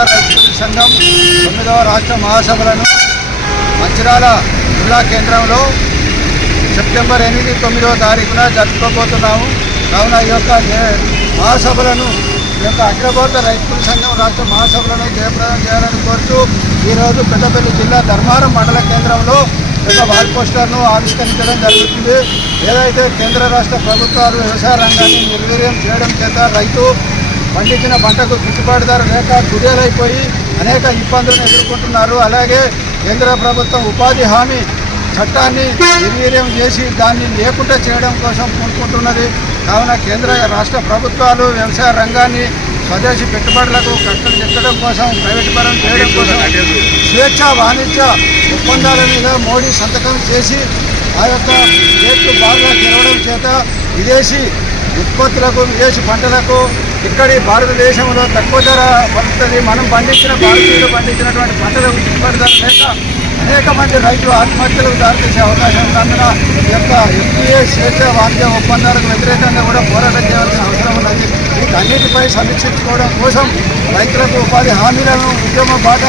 రైతు సంఘం 9వ రాష్ట్ర మహాసభలను మంచిర్యాల జిల్లా కేంద్రంలో సెప్టెంబర్ 8, 9వ తారీఖున జరుపుకోబోతున్నాము. కావున ఈ యొక్క మహాసభలను అఖిల భారత రైతు సంఘం రాష్ట్ర మహాసభలను జయప్రదం చేయాలని కోరుతూ ఈరోజు పెద్దపల్లి జిల్లా ధర్మారం మండల కేంద్రంలో వాల్ పోస్టర్ను ఆవిష్కరించడం జరుగుతుంది. ఏదైతే కేంద్ర రాష్ట్ర ప్రభుత్వాలు వ్యవసాయ రంగాన్ని నిర్వీర్యం చేయడం చేత రైతు పండించిన పంటకు గిట్టుబాటు ధర లేక కుదేలైపోయి అనేక ఇబ్బందులను ఎదుర్కొంటున్నారు. అలాగే కేంద్ర ప్రభుత్వం ఉపాధి హామీ చట్టాన్ని నిర్వీర్యం చేసి దాన్ని లేకుండా చేయడం కోసం పూనుకుంటున్నది. కావున కేంద్ర రాష్ట్ర ప్రభుత్వాలు వ్యవసాయ రంగాన్ని స్వదేశీ పెట్టుబడులకు కట్టలు చెక్కడం కోసం, ప్రైవేటు పరం చేయడం కోసం స్వేచ్ఛ వాణిజ్య ఒప్పందాల మీద మోడీ సంతకం చేసి ఆ యొక్క రేట్లు బాగా తెరవడం చేత విదేశీ ఉత్పత్తులకు, విదేశీ పంటలకు ఇక్కడి భారతదేశంలో తక్కువ ధర పడుతుంది. మనం భారతీయులు పండించినటువంటి పంటలకు గిట్టుబాటు ధర లేక అనేక మంది రైతులు ఆత్మహత్యలకు దారితీసే అవకాశం ఉన్నందున ఈ యొక్క ఎఫ్డీఏ స్వేచ్ఛ వాణిజ్య ఒప్పందాలకు వ్యతిరేకంగా కూడా పోరాటం చేయాల్సిన అవసరం ఉన్నది. వీటన్నిటిపై సమీక్షించుకోవడం కోసం రైతులకు ఉపాధి హామీలను ఉద్యమ బాట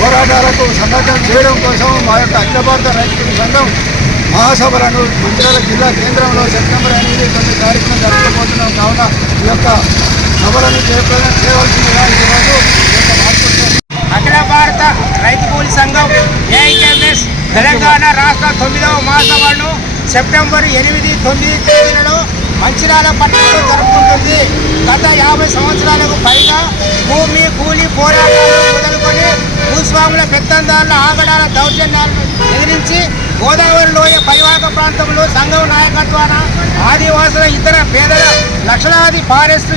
పోరాటాలకు సన్నద్ధం చేయడం కోసం మా యొక్క అఖిల భారత రైతు సంఘం మహాసభలను మంచిర్యాల జిల్లా కేంద్రంలో సెప్టెంబర్ 8, 9 తారీఖున జరుపుకోబోతున్నాం. కావున ఈ యొక్క సభలను జయప్రదం చేయవలసిందిగా ఈరోజు అఖిల భారత రైతు కూలీ సంఘం ఏఐకేఎంఎస్ తెలంగాణ రాష్ట్ర 9వ మహాసభను సెప్టెంబర్ 8, 9 తేదీలలో మంచిర్యాల పట్టణంలో జరుపుకుంటుంది. గత 50 సంవత్సరాలకు పైగా భూమి కూలీ పోరాటాలు మొదలుకొని భూస్వాముల పెత్తందారుల ఆగడాల దౌర్జన్యాలను ఎదిరించి గోదావరి లోయ పరివాహక ప్రాంతంలో సంఘం నాయకత్వాన ఆదివాసుల ఇతర పేదల లక్షలాది ఫారెస్టు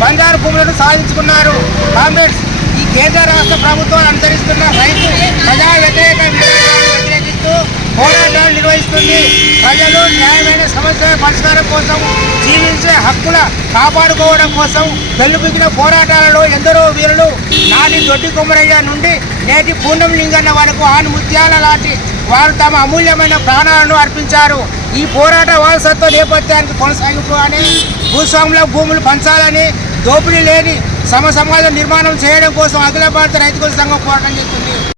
బంజారు భూములను సాధించుకున్నారు. కామ్రేడ్స్, ఈ కేంద్ర రాష్ట్ర ప్రభుత్వాలు అనుసరిస్తున్న రైతు ప్రజా వ్యతిరేక విధానాలను వ్యతిరేకిస్తూ పోరాటాలు నిర్వహిస్తుంది. ప్రజలు న్యాయమైన సమస్యల పరిష్కారం కోసం, జీవించే హక్కుల కాపాడుకోవడం కోసం వెల్లుబిగిన పోరాటాలలో ఎందరో వీరులు నాటి దొడ్డి కొమరయ్య నుండి నేటి పూర్ణం లింగన్న వరకు ఆణిముత్యాల లాంటి వారు తమ అమూల్యమైన ప్రాణాలను అర్పించారు. ఈ పోరాట వారసత్వ నేపథ్యానికి కొనసాగింపుగానే భూస్వాముల భూములు పంచాలని, దోపిడీ లేని సమాజ నిర్మాణం చేయడం కోసం అఖిల భారత రైతు కూలీ సంఘం పోరాటం చేస్తుంది.